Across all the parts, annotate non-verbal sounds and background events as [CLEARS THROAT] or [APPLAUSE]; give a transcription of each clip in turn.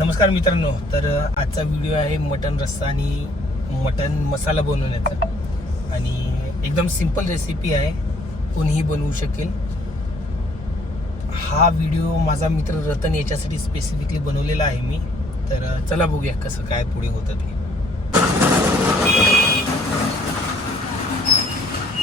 नमस्कार मित्रांनो तर आजचा व्हिडिओ आहे मटन रस्सा आणि मटन मसाला बनवण्याचा आणि एकदम सिंपल रेसिपी आहे कोणीही बनवू शकेल. हा व्हिडिओ माझा मित्र रतन याच्यासाठी स्पेसिफिकली बनवलेला आहे मी. तर चला बघूया कसं काय पुढे होतं ते.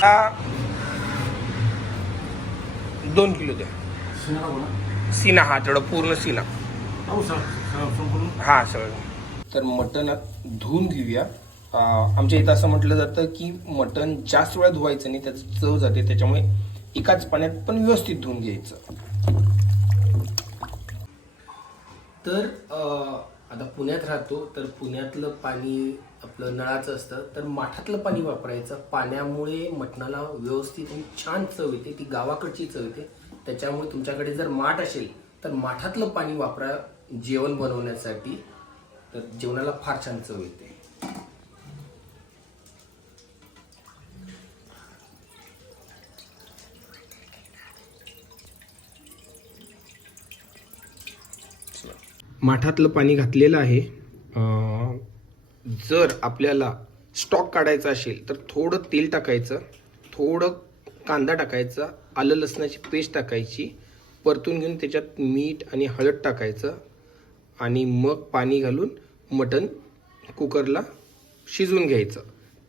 हा. दोन किलो द्या. सीना हा तेवढा पूर्ण सीना. हा सगळं तर मटण आत धुवून घेऊया. अं, आमच्या इथं असं म्हटलं जातं की मटण जास्त वेळा धुवायचं नाही त्याचं चव जाते त्याच्यामुळे एकाच पाण्यात पण व्यवस्थित धुवून घ्यायचं. तर अं, आता पुण्यात राहतो तर पुण्यातलं पाणी आपलं नळाचं असतं तर माठातलं पाणी वापरायचं. पाण्यामुळे मटणाला व्यवस्थित आणि छान चव येते ती गावाकडची चव येते. त्याच्यामुळे तुमच्याकडे जर माठ असेल तर माठातलं पाणी वापरा जेवण बनवण्यासाठी तर जेवणाला फार छान चव येते. माठातलं पाणी घातलेलं आहे. जर आपल्याला स्टॉक काढायचा असेल तर थोडं तेल टाकायचं थोडं कांदा टाकायचा आलं लसणाची पेस्ट टाकायची परतून घेऊन त्याच्यात मीठ आणि हळद टाकायचं आणि मग पाणी घालून मटण कुकरला शिजवून घ्यायचं.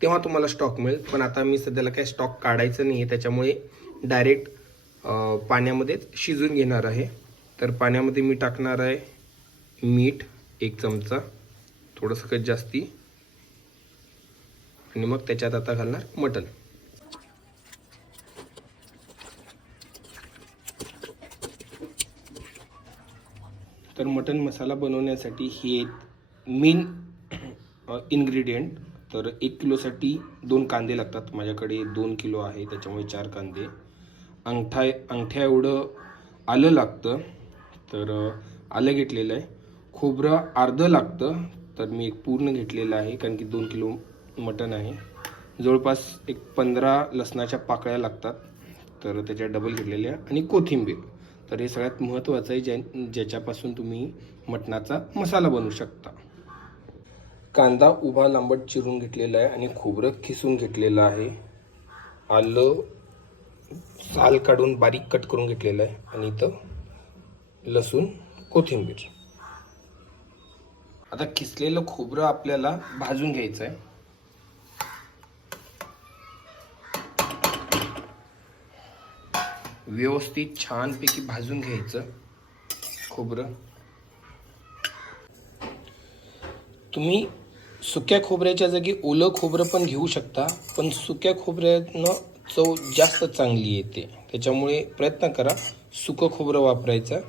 तेव्हा तुम्हाला स्टॉक मिळेल. पण आता मी सध्याला काय स्टॉक काढायचं नाही आहे त्याच्यामुळे डायरेक्ट पाण्यामध्येच शिजून घेणार आहे. तर पाण्यामध्ये मी टाकणार आहे मीठ एक चमचा थोडंसं जास्ती. आणि मग त्याच्यात आता घालणार मटण. तर मटन मसाला बनवण्यासाठी हे मेन इन्ग्रेडियंट तर एक किलोसाठी दोन कांदे लागतात. माझ्याकडे दोन किलो आहे त्याच्यामुळे चार कांदे. अंगठा अंगठ्या एवढं आलं लागतं तर आलं घेतलेलं आहे. खोबरं अर्धं लागतं तर मी एक पूर्ण घेतलेलं आहे कारण की दोन किलो मटण आहे. जवळपास एक पंधरा लसणाच्या पाकळ्या लागतात तर त्याच्या डबल घेतलेल्या आणि कोथिंबीर. तर हे सगळ्यात महत्त्वाचं आहे ज्या ज्याच्यापासून तुम्ही मटणाचा मसाला बनवू शकता. कांदा उभा लांबट चिरून घेतलेला आहे आणि खोबरं खिसून घेतलेलं आहे. आलं साल काढून बारीक कट करून घेतलेलं आहे आणि इथं लसूण कोथिंबीर. आता किसलेलं खोबरं आपल्याला भाजून घ्यायचं आहे. व्यवस्थित छानपैकी भाजून घ्यायचं खोबरं. तुम्ही सुक्या खोबऱ्याच्या जागी ओलं खोबरं पण घेऊ शकता पण सुक्या खोबऱ्यानं चव जास्त चांगली येते. त्याच्यामुळे प्रयत्न करा सुकं खोबरं वापरायचं.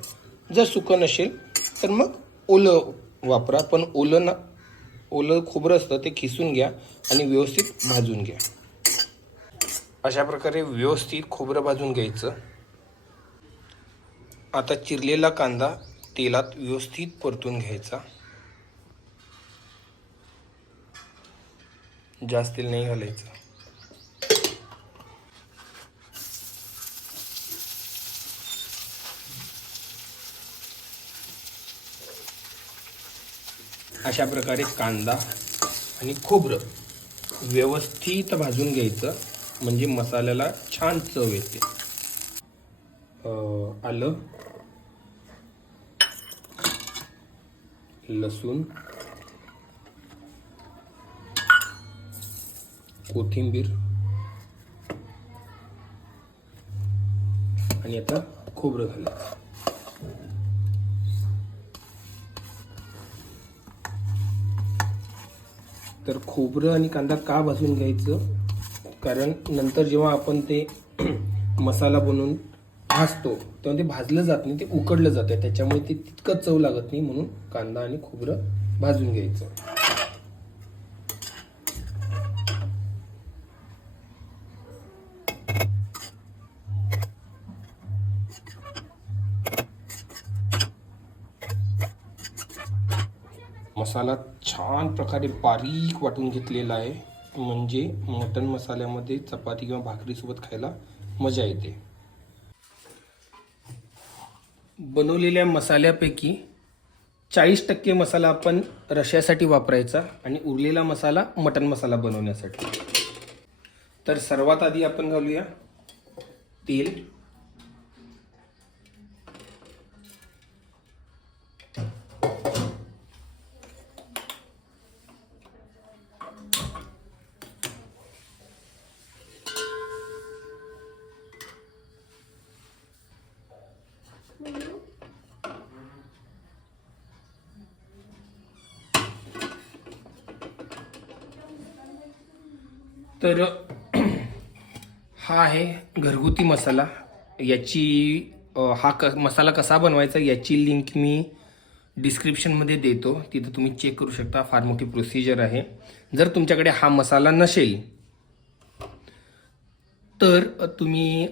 जर सुकं नसेल तर मग ओलं वापरा पण ओलं ना ओलं खोबरं असतं ते खिसून घ्या आणि व्यवस्थित भाजून घ्या. अशा प्रकारे व्यवस्थित खोबरं भाजून घ्यायचं. आता चिरलेला कांदा तेलात व्यवस्थित परतून घ्यायचा. जास्त तेल नाही घालायचं. अशा प्रकारे कांदा आणि खोबरं व्यवस्थित भाजून घ्यायचं. म्हणजे मसाल्याला छान चव येते. आलं. लसूण. कोथिंबीर. आणि आता खोबरं घालायचं तर खोबरं आणि कांदा का भाजून घ्यायचं? कारण नंतर जेव्हा आपण ते [CLEARS THROAT] मसाला बनवून भाजतो. तेव्हा ते भाजलं जात नाही ते उकडलं जातं त्याच्यामुळे ते तितकं चव लागत नाही म्हणून कांदा आणि खोबरं भाजून घ्यायचं. मसाला छान प्रकारे बारीक वाटून घेतलेला आहे. म्हणजे मटन मसाल्यामध्ये चपाती किंवा भाकरीसोबत खायला मजा येते. बनवलेल्या मसाल्यापैकी चाळीस टक्के मसाला आपण रश्यासाठी वापरायचा आणि उरलेला मसाला मटन मसाला बनवण्यासाठी. तर सर्वात आधी आपण घालूया तेल. तर [CLEARS THROAT] हा आहे घरगुती मसाला. याची हा क मसाला कसा बनवायचा याची लिंक मी डिस्क्रिप्शनमध्ये देतो. तिथं तुम्ही चेक करू शकता. फार मोठी प्रोसिजर आहे. जर तुमच्याकडे हा मसाला नसेल तर तुम्ही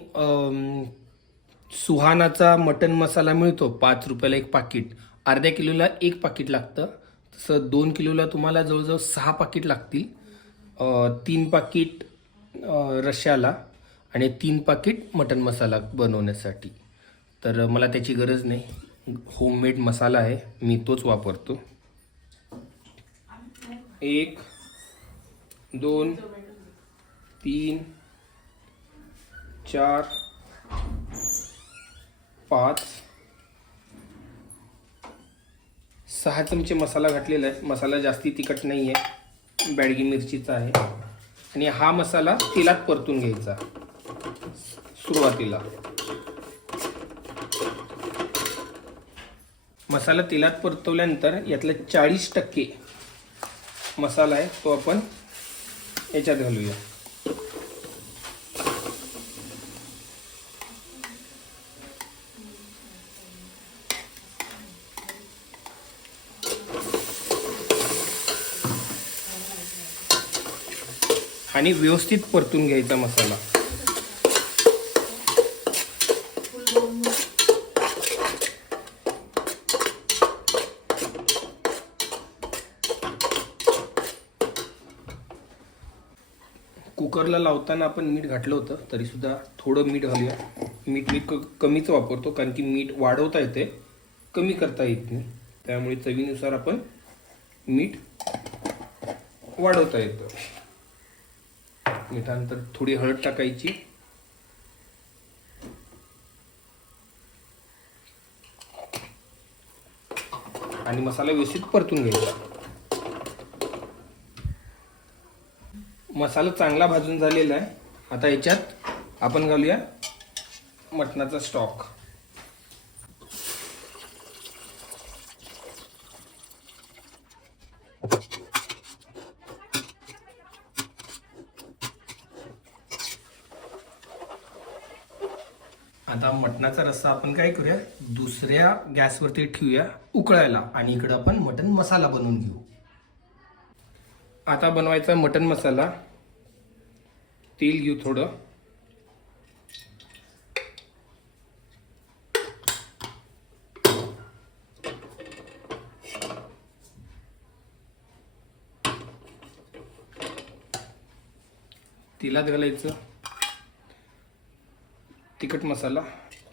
सुहानाचा मटन मसाला मिळतो. पाच रुपयाला एक पाकिट. अर्ध्या किलोला एक पाकिट लागतं. तसं दोन किलोला तुम्हाला जवळजवळ सहा पाकिट लागतील. तीन पाकिट रश्याला आणि तीन पाकिट मटन मसाला बनवण्यासाठी. तर मला त्याची गरज नाही. होममेड मसाला आहे. मी तोच वापरतो. एक दोन तीन चार पाच सहा चमचे मसाला घातलेला आहे. मसाला जास्ती तिखट नाही आहे बॅडगी मिरचीचा आहे. आणि हा मसाला तेलात परतून घ्यायचा. सुरुवातीला. मसाला तेलात परतवल्यानंतर यातला चाळीस टक्के मसाला आहे तो आपण याच्यात घालूया. आणि व्यवस्थित परतून घ्यायचा मसाला. कुकरला लावताना आपण मीठ घातलं होतं तरीसुद्धा थोडं मीठ घालूया. मीठ मी क- कमीच वापरतो कारण की मीठ वाढवता येते कमी करता येत नाही. त्यामुळे चवीनुसार आपण मीठ वाढवता येतं. मिठानंतर थोडी हळद टाकायची. आणि मसाला व्यवस्थित परतून घ्यायचा. मसाला चांगला भाजून झालेला आहे. आता याच्यात आपण घालूया मटणाचा स्टॉक आता मटणाचा रस्सा आपण काय करूया? दुसऱ्या गॅसवरती ठेवूया उकळायला. आणि इकडं आपण मटन मसाला बनवून घेऊ. आता बनवायचा मटन मसाला. तेल घेऊ थोडं. तेलात घालायचं. तिखट मसाला.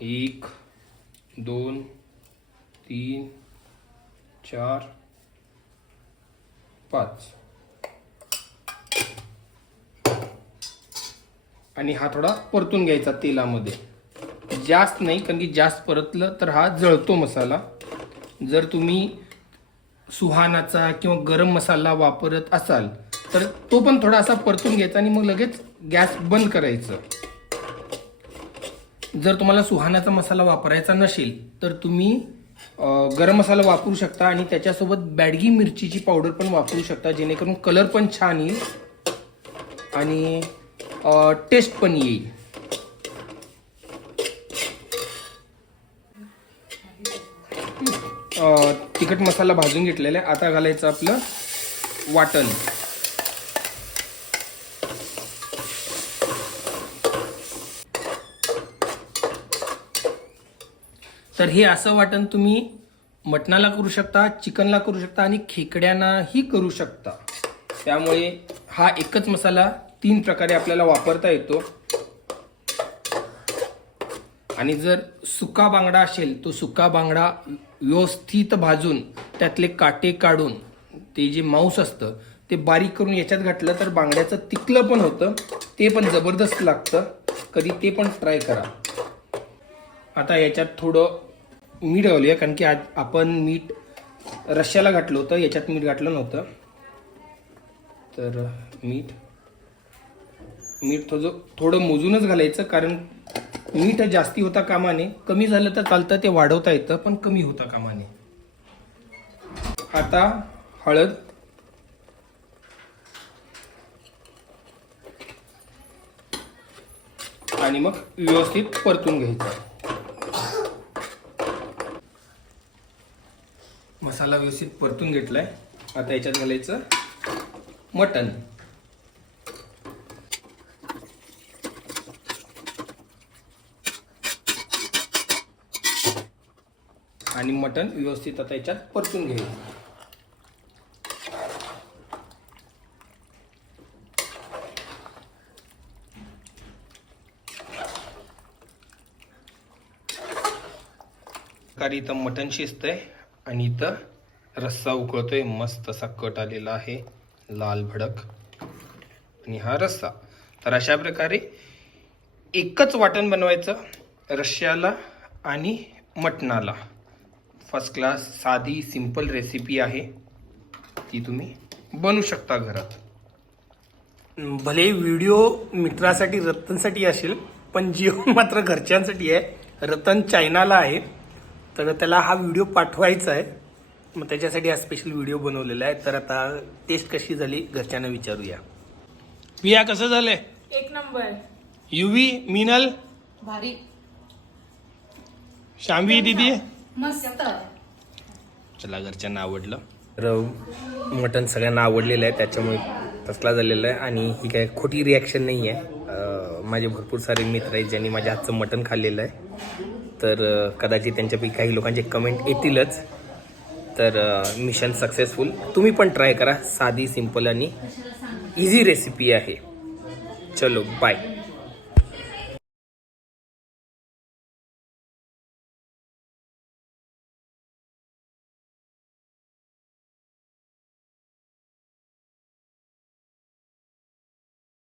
एक दोन तीन चार पाच. आणि हा थोडा परतून घ्यायचा तेलामध्ये. जास्त नाही कारण की जास्त परतलं तर हा जळतो मसाला. जर तुम्ही सुहानाचा किंवा गरम मसाला वापरत असाल तर तो पण थोडा असा परतून घ्यायचा आणि मग लगेच गॅस बंद करायचं. जर तुम्हाला सुहानाचा मसाला वापरायचा नसेल तर तुम्ही गरम मसाला वापरू शकता आणि त्याच्यासोबत बॅडगी मिरचीची पावडर पण वापरू शकता जेणेकरून कलर पण छान येईल आणि टेस्ट पण येईल. तिखट मसाला भाजून घेतलेला आहे. आता घालायचं आपलं वाटण. तर हे असं वाटण तुम्ही मटणाला करू शकता चिकनला करू शकता आणि खेकड्यांनाही करू शकता. त्यामुळे हा एकच मसाला तीन प्रकारे आपल्याला वापरता येतो. आणि जर सुका बांगडा असेल तो सुका बांगडा व्यवस्थित भाजून त्यातले काटे काढून ते जे मांस असतं ते बारीक करून याच्यात घातलं तर बांगड्याचं तिकलं पण होतं ते पण जबरदस्त लागतं. कधी ते पण ट्राय करा. आता याच्यात थोडं मीठ घालूया कारण की आज आपण मीठ रशियाला घातलं होतं याच्यात मीठ घातलं नव्हतं. तर मीठ. मीठ थोडं थोडं मोजूनच घालायचं कारण मीठ जास्ती होता कामाने. कमी झालं तर चालतं ते वाढवता येतं पण कमी होता कामाने. आता हळद. आणि मग व्यवस्थित परतून घ्यायचं. मसाला व्यवस्थित परतून घेतलाय. आता याच्यात घालायचं मटन आणि मटन व्यवस्थित आता याच्यात परतून घ्यायचं कारी इथं मटण शिजतंय. आणि इथं रस्सा उकळतोय. मस्त असा कट आलेला आहे. लाल भडक. आणि हा रस्सा. तर अशा प्रकारे एकच वाटण बनवायचं. रश्श्याला आणि मटणाला. फर्स्ट क्लास साधी सिंपल रेसिपी आहे. ती तुम्ही बनवू शकता घरात. भले व्हिडिओ मित्रासाठी रत्नसाठी असेल पण जिओ मात्र घरच्यांसाठी आहे. रतन चायनाला आहे. तर त्याला हा व्हिडिओ पाठवायचा आहे. मग त्याच्यासाठी हा स्पेशल व्हिडिओ बनवलेला आहे. तर आता टेस्ट कशी झाली घरच्यांना विचारूया. पिया कसं झालंय? एक नंबर. युवी मिनल? भारी. शांवी दिदी? मस्त. चला घरच्यांना आवडलं. तर मटण सगळ्यांना आवडलेलं आहे. त्याच्यामुळे तसला झालेला आहे. आणि ही काय खोटी रिॲक्शन नाही आहे माझे भरपूर सारे मित्र आहेत ज्यांनी माझ्या हातचं मटण खाल्लेलं आहे. तर कदाचित त्यांच्यापैकी काही लोकांचे कमेंट येतीलच. तर मिशन सक्सेसफुल तुम्ही पण ट्राय करा. साधी सिंपल आणि इझी रेसिपी आहे. चलो बाय